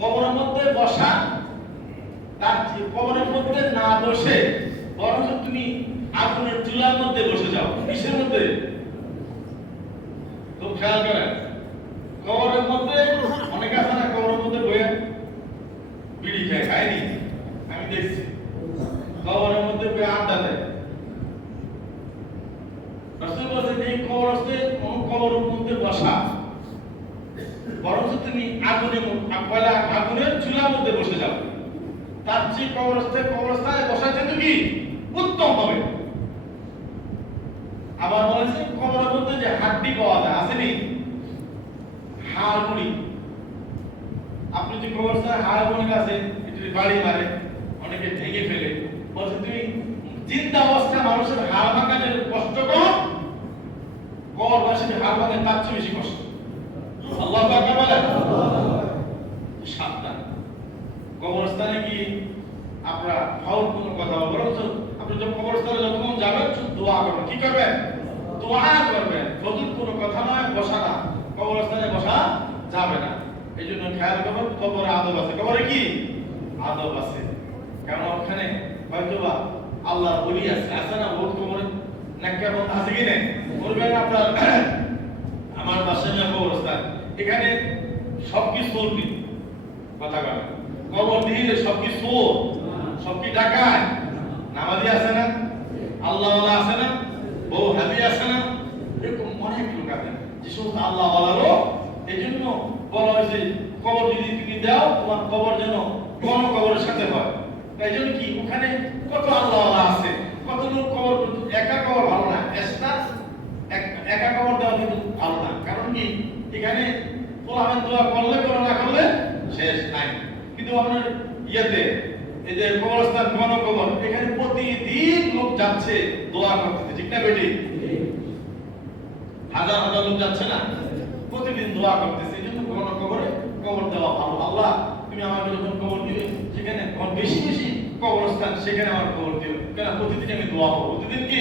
কবরের মধ্যে বসা, তার কবরের মধ্যে না বসে বরং তুমি আগুনের চুলার মধ্যে বসে যাও। কিসের মধ্যে? তো খেয়াল করেন, কবরের মধ্যে অনেক আছে না, কবরের মধ্যে বয়ে বিড়ি খায়, খায়নি? আমি দেখছি কবরের মধ্যে বয়ে আড্ডা দেয়। রাসূল বলেছেন এই কবরস্থে কবরের মধ্যে বসা বরং তুমি আগুনের চুলার মধ্যে বসে যাও, তার চেয়ে কবরস্থানে বসা যেত কি উত্তম হবে। আবার বলেছে কবরের মধ্যে যে হাড্ডি পাওয়া যায়, আসেনি হাড়গুড়ি, আপনি যে কবরস্থানে হাড়গুড়ি আছে একটু বাড়ি মারে, অনেকে ভেঙে ফেলে, বলছে তুমি জিন্দা অবস্থায় মানুষের হাড় ভাঙানোর কষ্ট কম, কবরবাসীর হাড় ভাঙে তার চেয়ে বেশি কষ্ট। আল্লাহু আকবার বলেন। সাবধান, কবরস্থানে কি আপনারা ফাউল কোনো কথা বলবেন? আপনি যখন কবরস্থানে যখন যাবেন শুধু দোয়া করবেন। কি করবেন? দোয়া করবেন। ফজল কোনো কথা নয়, বসা না, কবরস্থানে বসা যাবে না। এই জন্য খেয়াল করবেন, কবরে আদব আছে। কবরে কি আদব আছে? কারণ ওখানে হয়তোবা আল্লাহর ওলি আছে, আছে না? বহুত কবরে নাকি বন্ধ আছে কি নেই? বলবেন আপনার আমার বাসায় না কবরস্থান, এখানে সবকিছু চলবে, কথা বলেন, কবর দিয়ে সবকিছু সবকি ডাকায়, নামাজি আছে না, আল্লাহওয়ালা আছে না, বউ হাজি আছে না, এরকম অনেক লোক আছে যে সমস্ত আল্লাহওয়ালারও। এই জন্য বলা হয়েছে কবর যদি তুমি দাও, তোমার কবর যেন কোন কবরের সাথে হয়। তাই জন্য কি ওখানে কত আল্লাহওয়ালা আছে, কত লোক কবর, একা কবর ভালো না, একা কবর দেওয়া কিন্তু ভালো না। কারণ কি এখানে তোলাবেন দোয়া করলে করো, না করলে শেষ নাই। কিন্তু আপনার ইয়েতে এই যে কবরস্থান ঘন কবর, এখানে প্রতিদিন লোক যাচ্ছে দোয়া করতে, ঠিক না বেটি? হাজার হাজার লোক যাচ্ছে না, প্রতিদিন দোয়া করতেছে। এই জন্য ঘন কবরে কবর দেওয়া ভালো। আল্লাহ তুমি আমাকে যখন কবর দিবে সেখানে বেশি বেশি কবরস্থান, সেখানে আমার কবর দিবে, কেন প্রতিদিন আমি দোয়া পাবো, প্রতিদিন কি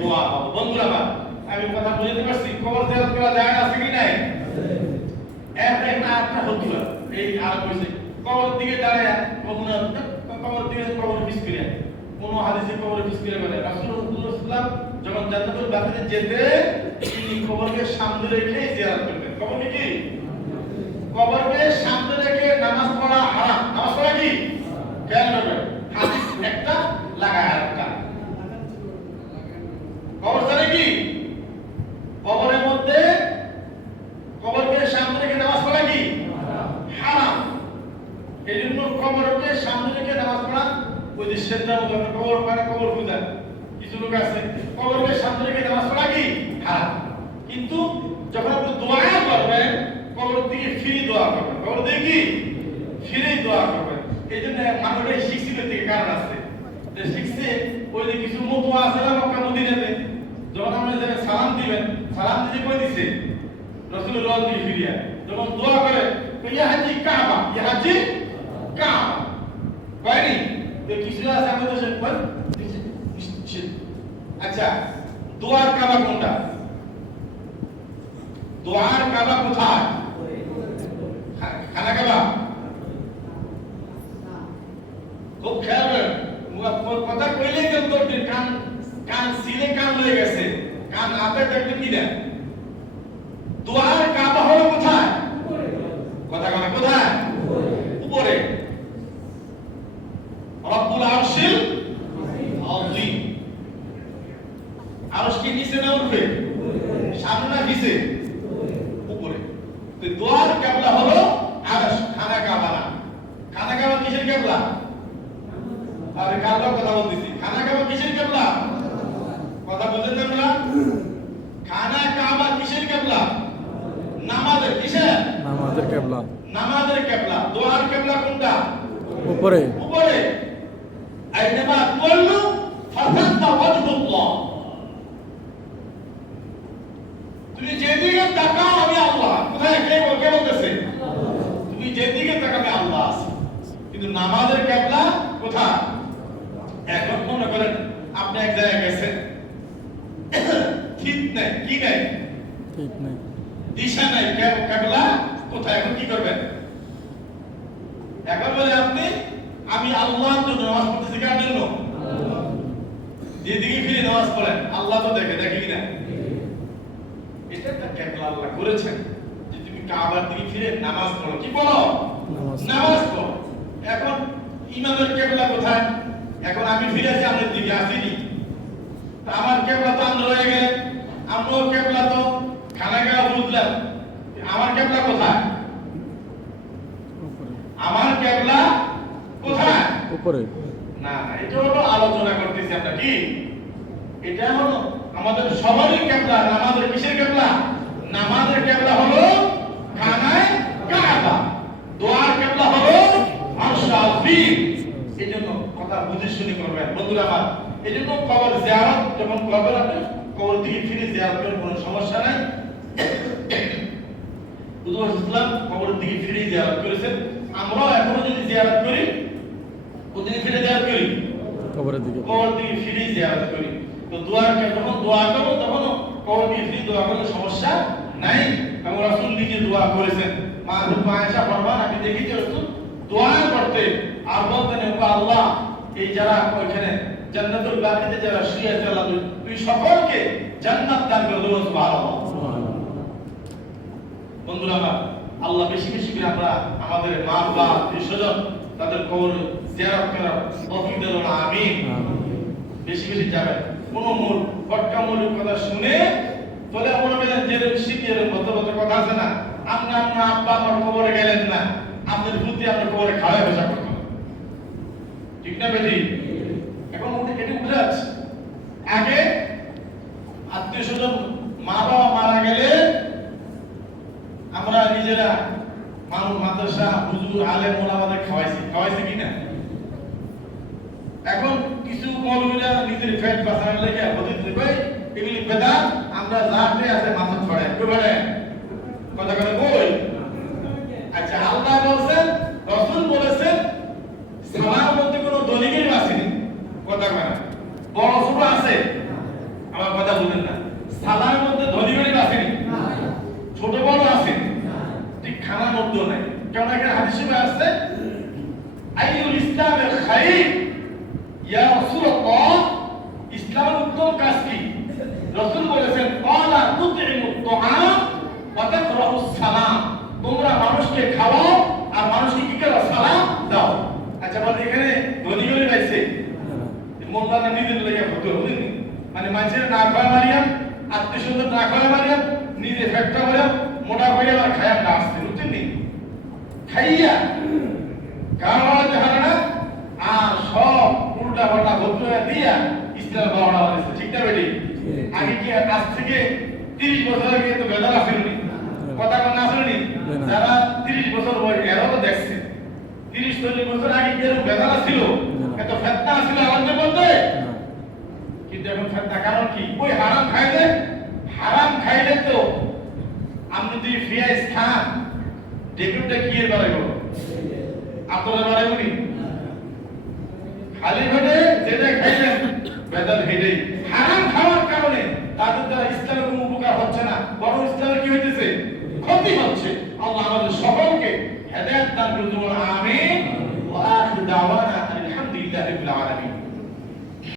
দোয়া পাবো। বন্ধুরা আমার, আমি কথা বুঝতে পারছি, কবর জিয়ারত করা যায় আছে কি নাই? একটা হতো এই আর কইছে কবর দিকে দাঁড়ায় কবর দিকে কবর পিছ করে, কোন হাদিসে কবর পিছ করে বলে রাসূলুল্লাহ সাল্লাল্লাহু যখন জান্নাতুল বাকিতে যেতে তিনি কবরকে সামনে রেখে জিয়ারত করতেন। কবরকে কি কবরকে সামনে রেখে নামাজ পড়া হারাম। নামাজ পড়া কি খেয়াল করবেন, হাদিস একটা লাগায় আরেকটা। কবরস্থানে কি কবরের মধ্যে কবরকে সামনে রেখে নামাজ পড়া কি হারাম। এই জন্য কবরকে সামনে রেখে নামাজ পড়া ওই যে সেজদার মতো কবর মানে কবর পূজা কিছু লোক আছে, কবরকে সামনে রেখে নামাজ পড়া কি হারাম। কিন্তু যখন আপনি দোয়া করবেন কবর দিকে ফিরে দোয়া করবেন, কবর দিকে কি ফিরে দোয়া করবেন। এই জন্য মানুষের শিখছিল থেকে কারণ আছে, যে শিখছে ওই যে কিছু মতো আছে না মক্কা মদিনাতে, যখন আপনি যাবেন সালাম দিবেন, সালাম দিতে কই দিছে রাসূলুল্লাহ দিয়ে ফিরিয়া, যখন দোয়া করে ইয়া হাজি কাবা, ইয়া হাজি কাবা কয়নি তো কিছু আছে আমাদের দেশে কোন। আচ্ছা দোয়ার কাবা কোনটা? দোয়ার কাবা কোথায়? খানা কাবা। খুব খেয়াল করেন, কথা কইলে কিন্তু কান কান সিলে কান লয়ে গেছে, কান হাতে দেখলে কি দেয়। দোয়ার কাবা হলো কোথায়? কথা কয় কোথায়? উপরে। রব্বুল আরশিল আযীম। আরশ কি নিচে না উপরে? সামনে না নিচে? উপরে। তো দোয়ার কিবলা হলো আরশ, খানা কাবা না। খানা কাবা কিসের কিবলা? আরে কাবার কথা বলতেছি, খানা কাবা কিসের কিবলা? কথা বুঝেন না? খানা কাবা কিসের কিবলা? নামাজের। কিসের? নামাজের কিবলা। নামাজের কিবলা। দোয়ার কিবলা কোনটা? উপরে। উপরে। আইনামা তুওয়াল্লু ফাসাম্মা ওয়াজহুল্লাহ। তুমি যেদিকে তাকাও আমি আল্লাহ। কোথায় কে বলতেছে? তুমি যেদিকে তাকাবে আল্লাহ আছে। কিন্তু নামাজের কিবলা কোথায়? এখন মনে করেন আপনি এক জায়গায় গেছেন, ঠিক নাই, কি নাই, ঠিক নাই, দিশা নাই, কিবলা কোথায়, এখন কি করবেন? এখন বলে আপনি আমি আল্লাহর জন্য নামাজ পড়তেছি, কার জন্য? যেদিকে ফিরে নামাজ পড়েন আল্লাহ তো দেখে, দেখি কিনা? এটা একটা কেবলা আল্লাহ করেছেন যে তুমি কাবার দিকে ফিরে নামাজ পড়ো। কি বলো? নামাজ পড়ো। এখন ইমামের কেবলা কোথায়? এখন আমি ফিরেছি আমাদের দিকে, আসিনি। তা আমার কেবলা তো আমরা রয়ে গেলে, আমরাও কেবলা তো খানাগাহ বুঝলাম, আমার কেবলা কোথায়? আমার কেবলা কোথায়? উপরে। না না, এটা হলো আলোচনা করতেছি আমরা। কি এটা হলো আমাদের সবারই কেবলা। নামাজের কিসের কেবলা? নামাজের কেবলা হলো খানায় কাবা, দোয়ার কেবলা হলো আরশ আযীম। এজন্য কথা বুঝে শুনে করবেন বন্ধুরা আমার। এজন্য কবর জিয়ারত যখন করবেন আপনি কবর দিকে ফিরে জিয়ারত করার কোনো সমস্যা নাই। হুজুর ইসলাম কবরের দিকে ফিরে জিয়ারত করেছেন। আমরাও এখনো যদি জিয়ারত করি, ওদিকে ফিরে জিয়ারত করি, কবরের দিকে। কবর দিকে ফিরে জিয়ারত করি। তো দোয়া যখন দোয়া করব তখন কবর দিকে ফিরে দোয়া করলে সমস্যা নাই। এবং রাসূল নিজে দোয়া করেছেন। মা আয়েশা ফরমান, আমি দেখেছি রাসূল দোয়া করতে আর বলতেন, আল্লাহ এই যারা ওইখানে জান্নাতুল বাকিতে যারা শুয়ে আছে, আল্লাহ তুই সকলকে জান্নাত দান করে দেবো। সুবহানাল্লাহ। বন্ধুরা আমার, আল্লাহ বেশি বেশি করে আমরা আমাদের মা বাবা স্বজন তাদের কবর জিয়ারত করার তৌফিক দেন। আমিন। বেশি বেশি যাবেন। কোন মূল ফটকা মূলের কথা শুনে তোলে মনে করেন যে শীতের মতো মতো কথা আছে না, আপনার আব্বা আমার কবরে গেলেন না, আপনার বুদ্ধি আপনার কবরে খাওয়ায় বসা করতো, ঠিক না বেটি? এখন এটি উঠে যাচ্ছে। আগে আত্মীয় স্বজন মা বাবা মারা গেলে আমরা নিজেরা মানুষ মাদ্রাসা হুজুর আলেম ওলামাদের খাওয়াইছি কিনা? এখন কিছু মৌলবীরা নিজের ফ্যাট বাঁচানোর লাগে হদিস ভাই এগুলি বেদাত, আমরা যাতে আছে মাথা ছড়ায় একেবারে কথা কথা বই। আচ্ছা, আল্লাহ বলেন, রাসূল বলেছেন, সালার মধ্যে কোনো দলিলের আসেনি। কথা কয় না, বড় ছোট আছে, আমার কথা বলেন না। সালার মধ্যে দলিলের আসেনি, ছোট বড় আছে, ঠিক খানার মধ্যেও নাই। কেন? এখানে হাদিসে আসছে আইয়ুল ইসলামের খাইর ইয়া রাসূলুল্লাহ, ইসলামের উত্তম কাজ কি? রাসূল বলেছেন, ক্বালা তুতইমুত তুআম ওয়া তাকরাউস সালাম, তোমরা মানুষকে খাওয়াও আর মানুষকে কি করো? সালাম দাও। আচ্ছা বল, এখানে ধনী গরিব আছে, মোল্লারা নিজের লেগে হতো বুঝলেন, মানে মানুষের না খাওয়া মারিয়াম, আত্মীয়স্বজন না খাওয়া মারিয়াম, নিজে ফ্যাক্টর মারিয়াম, মোটা হয়ে আর খায়াম না আসছে বুঝছেন নি? খাইয়া গাওয়া যাহারা না আর সব উল্টা পাল্টা ভদ্র দিয়া ইসলাম বাওয়া হয়েছে, ঠিক না বেটি? আগে কি আজ থেকে 30 বছর আগে তো বেদাল আসেনি, কথা কোন আসেনি? যারা 30 বছর বয়স এরাও তো দেখছে 30-40 বছর আগে কি এরকম বেদাল ছিল, এত ফেতনা ছিল আমাদের মধ্যে। কিন্তু এখন ফেতনা কারণ কি? ওই হারাম খাইলে, হারাম খাইলে তো আপনি যদি ফিয়াজ খান ডেকুটা কি এর বাড়াইব? আপনারা বাড়াইবনি? খালি পেটে যেটা খাইলেন বেদাল হেডেই হারাম খাওয়ার কারণে তাদের দ্বারা